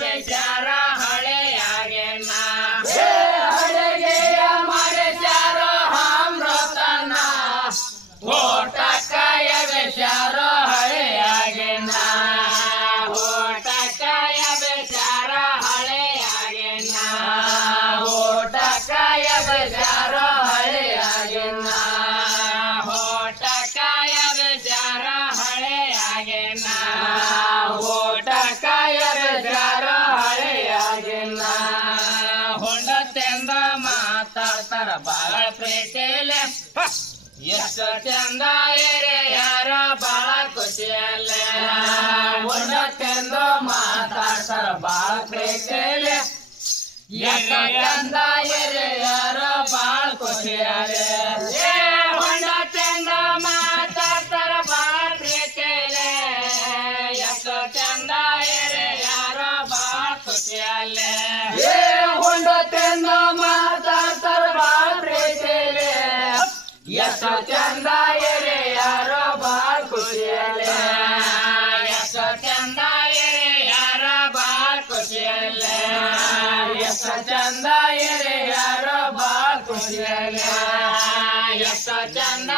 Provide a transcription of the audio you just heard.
ಬೇಚಾರ ಹಳೆಯಾಗೆನ್ನ ಅಡುಗೆಯ ಮಾಡಿಸ್ಯಾರ ಅಮೃತನ ಊಟಕ್ಕಾಯ ಬೇಚಾರ ಹಳೆಯಾಗೆನ್ನ ಊಟಕ್ಕಾಯ ಬೇಚಾರ ಹಳೆಯಾಗೆನ್ನ ಊಟಕ್ಕಾಯ ಬೇಚಾರ ಹಳೆಯಾಗೆನ್ನ ಊಟಕ್ಕಾಯ ಬೇಚಾರ ಹಳೆಯಾಗೆನ್ನ ಊಟಕ್ಕಾಯ ಬೇಚಾರ ಹಳೆಯಾಗೆನ್ನ ಹೊಂಡತೆಂದ ಮಾತಾಡ್ತಾರ ಬಾಳ ಪ್ರೀತಿಲೆ ಎಷ್ಟು ಚಂದ ಯಾರ ಬಾಳ ಖುಷಿಯಲ್ಲೇ ಹೊಂಡತೆಂದ ಮಾತಾಡ್ತಾರ ಬಾಳ ಪ್ರೀತಿಲೆ ಎಷ್ಟು ಚಂದ ಯಾರ ಬಾಳ ಖುಷಿಯಲ್ಲೇ ಹೊಂಡತೆಂದ ಮಾತಾಡ್ತಾರ ಬಾಳ ಪ್ರೀತಿಲೆ ಎಷ್ಟು ಚಂದ ಯಾರ ಬಾಳ ಖುಷಿಯಲ್ಲೇ ಹೊಂಡತೆಂದ ಮಾತಾಡ್ತಾರ ಬಾಳ ಪ್ರೀತಿಲೆ ಎಷ್ಟು ಚಂದ ಯಾರ ಬಾಳ ಖುಷಿಯಲ್ಲೇ ಎಷ್ಟು ಚಂದ ಯಾರ ಬಾಳ ಖುಷಿಯಲ್ಲೇ ಎಷ್ಟು ಚಂದ ಯಾರ ಬಾಳ ಖುಷಿಯಲ್ಲೇ ಎಷ್ಟು ಚಂದ